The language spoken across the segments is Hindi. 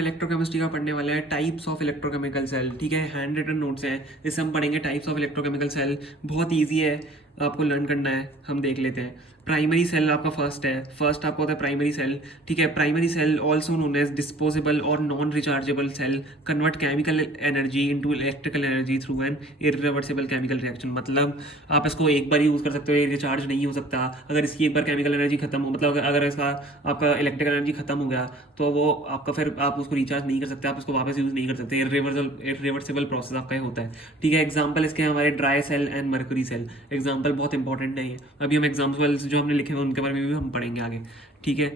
इलेक्ट्रोकेमिस्ट्री का पढ़ने वाला है टाइप्स ऑफ इलेक्ट्रोकेमिकल सेल। ठीक है, हैंड रिटन नोट्स हैं, इससे हम पढ़ेंगे टाइप्स ऑफ इलेक्ट्रोकेमिकल सेल। बहुत इजी है, आपको लर्न करना है। हम देख लेते हैं। प्राइमरी सेल आपका फर्स्ट है। फर्स्ट आपका होता है प्राइमरी सेल। ठीक है, primary cell also known as disposable और non rechargeable cell convert chemical energy into electrical energy through an irreversible chemical reaction. मतलब आप इसको एक बार यूज़ कर सकते हो, ये रिचार्ज नहीं हो सकता। अगर इसकी एक बार केमिकल एनर्जी खत्म हो, मतलब अगर इसका आपका इलेक्ट्रिकल एनर्जी खत्म हो गया तो वो आपका फिर आप उसको रिचार्ज नहीं कर सकते, आप उसको वापस यूज़ नहीं कर सकते। इरिवर्सिबल प्रोसेस आपका ये होता है। ठीक है, एग्जाम्पल इसके हमारे dry cell and mercury cell. Example बहुत इंपॉर्टेंट है ये। अभी हम एग्जाम्पल्स जो हमने लिखे हैं उनके बारे में भी हम पढ़ेंगे आगे। ठीक है,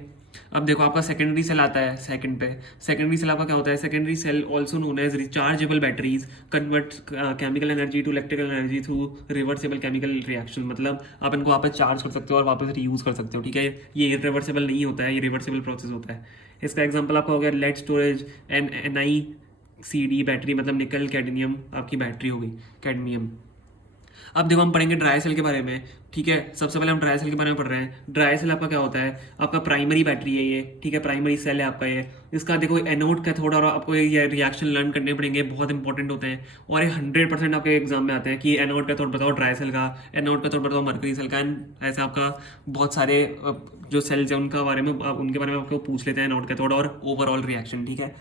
अब देखो आपका सेकेंडरी सेल आता है सेकंड पे। सेकेंडरी सेल आपका क्या होता है? Secondary cell also known as rechargeable batteries convert chemical energy to electrical energy through reversible chemical reaction. मतलब आप इनको वापस चार्ज कर सकते हो और वापस रीयूज कर सकते हो। ठीक है, ये रिवर्सिबल नहीं होता है, ये रिवर्सिबल प्रोसेस होता है। इसका एग्जाम्पल आपका हो गया लेड स्टोरेज NiCd बैटरी, मतलब निकल कैडमियम आपकी बैटरी हो गई, कैडमियम। अब देखो हम पढ़ेंगे ड्राई सेल के बारे में। ठीक है, सबसे पहले हम ड्राई सेल के बारे में पढ़ रहे हैं। ड्राई सेल आपका क्या होता है? आपका प्राइमरी बैटरी है ये। ठीक है, प्राइमरी सेल है आपका ये। इसका देखो एनोड कैथोड और आपको ये रिएक्शन लर्न करने पड़ेंगे, बहुत इंपॉर्टेंट होते हैं। और ये 100% आपके एग्जाम में आते हैं कि एनोड कैथोड बताओ ड्राई सेल का, एनोड कैथोड बताओ मर्करी सेल का। एंड ऐसे आपका बहुत सारे जो सेल्स हैं उनके बारे में आपको पूछ लेते हैं, एनोड कैथोड और ओवरऑल रिएक्शन। ठीक है,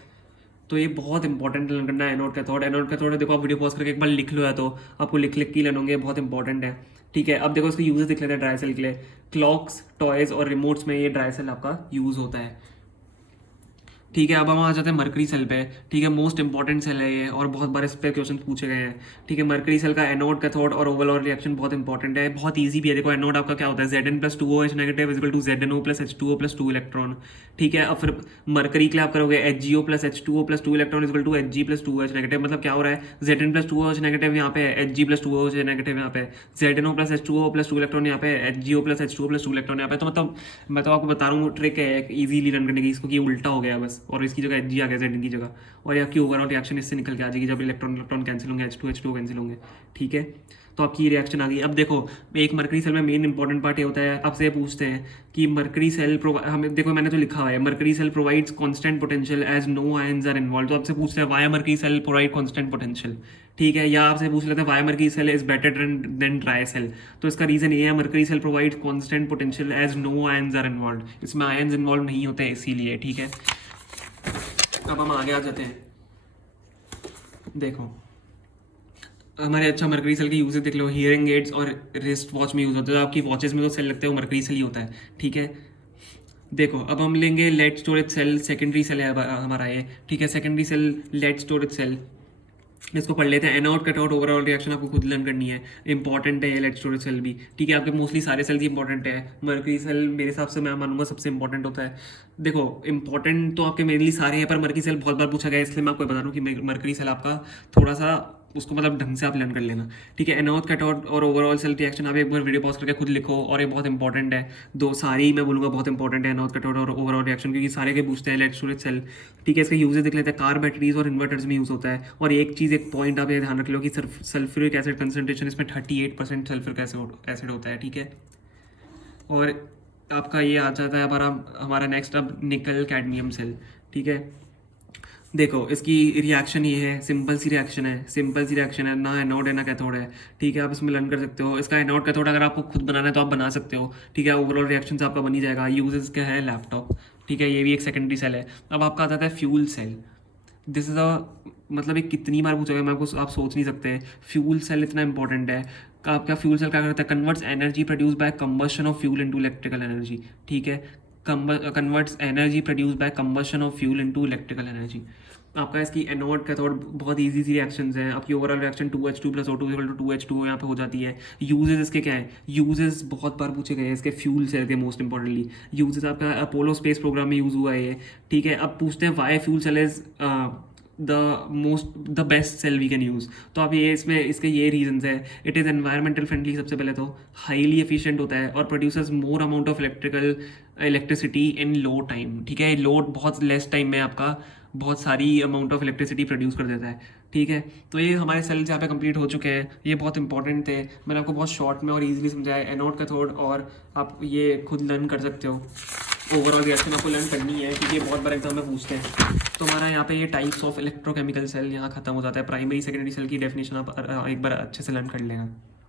तो ये बहुत इंपॉर्टेंट लर्न करना है एनोड कैथोड। एनोड कैथोड देखो आप वीडियो पॉज करके एक बार लिख लो, या तो आपको लिख लिख के लर्न होंगे, बहुत इंपॉर्टेंट है। ठीक है, अब देखो इसके यूजेस दिख लेते हैं ड्राई सेल के लिए। क्लॉक्स, टॉयज और रिमोट्स में ये ड्राई सेल आपका यूज होता है। ठीक है, अब हम आ जाते हैं मरकरी सेल पे। ठीक है, मोस्ट इंपॉर्टेंट सेल है ये और बहुत बार इस पे क्वेश्चन पूछे गए हैं। ठीक है, मरकरी सेल का एनोड कैथोड और ओवरऑल रिएक्शन बहुत इंपॉर्टेंट है, बहुत ईजी भी है। देखो एनोड आपका क्या होता है? Zn+2OH negative equal to ZnO+H2O+2 electron. ठीक है, अब फिर मरकरी के लिए आप करोगे HgO+H2O+2 electron equal to Hg+2OH negative. मतलब क्या हो रहा है? Zn+2OH नेगेटिव यहाँ पे है, Hg+2OH नेगेटिव यहाँ पे, ZnO+H2O+2 इलेक्ट्रॉन यहाँ पे, HgO+H2O+2 इलेक्ट्रॉन यहाँ पे। तो मतलब मैं तो आपको बता रहा हूँ, ट्रिक है इजीली रन करने की इसको, कि उल्टा हो गया बस और इसकी जगह Hg आ गया Zn की जगह, और आपकी ओवरऑल रिएक्शन इससे निकल के आ जाएगी जब इलेक्ट्रॉन इलेक्ट्रॉन कैंसिल होंगे, H2 कैंसिल होंगे। ठीक है, तो आपकी रिएक्शन आ गई। अब देखो एक मरकरी सेल में मेन इंपॉर्टेंट पार्ट ये होता है, आपसे पूछते हैं कि मरकरी सेल हमें देखो मैंने तो लिखा हुआ है mercury cell provides constant potential as no ions are involve. तो आपसे पूछते हैं why mercury cell provide constant potential. ठीक है, या आपसे पूछ लेते हैं why mercury cell is better than dry cell. तो इसका रीजन ये है, mercury cell provide constant potential as no ions are involve. इसमें आयंस इन्वॉल्व नहीं होते इसीलिए। ठीक है, अब हम आगे आ जाते हैं। देखो हमारे अच्छा मरकरी सेल के यूजेस देख लो। हियरिंग एड्स और रिस्ट वॉच में यूज होता है, तो आपकी वॉचेस में जो सेल लगते हैं वो मरकरी सेल ही होता है। ठीक है, देखो अब हम लेंगे lead storage cell, secondary cell है हमारा ये। ठीक है, secondary cell lead storage cell, इसको पढ़ लेते हैं। एनोड कैथोड ओवरऑल रिएक्शन आपको खुद लर्न करनी है, इंपॉर्टेंट है ये लेड स्टोरेज सेल भी। ठीक है, आपके मोस्टली सारे सेल्स इंपॉर्टेंट है, मरकरी सेल मेरे हिसाब से मैं मानूंगा सबसे इंपॉर्टेंट होता है। देखो इंपॉर्टेंट तो आपके मेनली सारे हैं, पर मरकरी सेल बहुत बार पूछा गया है, इसलिए मैं आपको बता रहा हूँ कि मरकरी सेल आपका थोड़ा सा उसको मतलब ढंग से आप लर्न कर लेना। ठीक है, एनोड कैथोड और ओवरऑल सेल रिएक्शन आप एक बार वीडियो पॉज करके खुद लिखो, और ये बहुत इंपॉर्टेंट है। दो सारी मैं बोलूँगा बहुत इंपॉर्टेंट है, एनोड कैथोड और ओवरऑल रिएक्शन, क्योंकि सारे के पूछते हैं लेड स्टोरेज सेल। ठीक है, इसके यूजेस देख लेते हैं। कार बैटरीज और इन्वर्टर्स में यूज़ होता है। और एक चीज़ एक पॉइंट आप ये ध्यान रख लो कि सल्फ्यूरिक एसिड कंसनट्रेशन इसमें 38% सल्फ्यूरिक एसिड होता है। ठीक है, और आपका ये आ जाता है हमारा नेक्स्ट अब निकल कैडमियम सेल। ठीक है, देखो इसकी रिएक्शन ये है, सिंपल सी रिएक्शन है, ना एनोड है ना कैथोड है। ठीक है, आप इसमें लर्न कर सकते हो। इसका एनोड कैथोड अगर आपको खुद बनाना है तो आप बना सकते हो। ठीक है, ओवरऑल रिएक्शन से आपका बन ही जाएगा। यूजेस क्या है? लैपटॉप। ठीक है, ये भी एक सेकेंडरी सेल है। अब आपका आ जाता है fuel cell. This is a मतलब एक कितनी बार पूछा गया मैं आपको, आप सोच नहीं सकते। फ्यूल सेल इतना इंपॉर्टेंट है। आपका फ्यूल सेल क्या करता है? Converts energy produce by combustion of fuel into electrical energy. ठीक है, converts energy produce by combustion of fuel into electrical energy. आपका इसकी एनोड कैथोड बहुत इजी सी रिएक्शंस हैं। आपकी ओवरऑल रिएक्शन 2H2+O2 2H2 यहाँ पे हो जाती है। यूजेस इसके क्या है? यूजेस बहुत बार पूछे गए हैं इसके फ्यूल सेल के। मोस्ट इंपॉर्टेंटली यूजेस आपका अपोलो स्पेस प्रोग्राम में यूज़ हुआ है ये। ठीक है, अब पूछते हैं why fuel cell is the best cell we can use. तो आप ये इसमें इसके ये रीजंस है। इट इज़ एनवायरमेंटल फ्रेंडली, सबसे पहले तो हाईली एफिशिएंट होता है और producers more amount of electricity in low time. ठीक है, लोड बहुत लेस टाइम में आपका बहुत सारी अमाउंट ऑफ इलेक्ट्रिसिटी प्रोड्यूस कर देता है, ठीक है। तो ये हमारे सेल्स यहाँ पे कंप्लीट हो चुके हैं, ये बहुत इंपॉर्टेंट थे, मैंने आपको बहुत शॉर्ट में और इजीली समझाया एनोड कैथोड, और आप ये खुद लर्न कर सकते हो। ओवरऑल रिएक्शन आपको लर्न करनी है क्योंकि ये बहुत बार एग्जाम में पूछते हैं। तो हमारा यहाँ पे ये टाइप्स ऑफ इलेक्ट्रोकेमिकल सेल यहाँ खत्म हो जाता है। प्राइमरी सेकेंडरी सेल की डेफिनेशन आप एक बार अच्छे से लर्न कर लेना।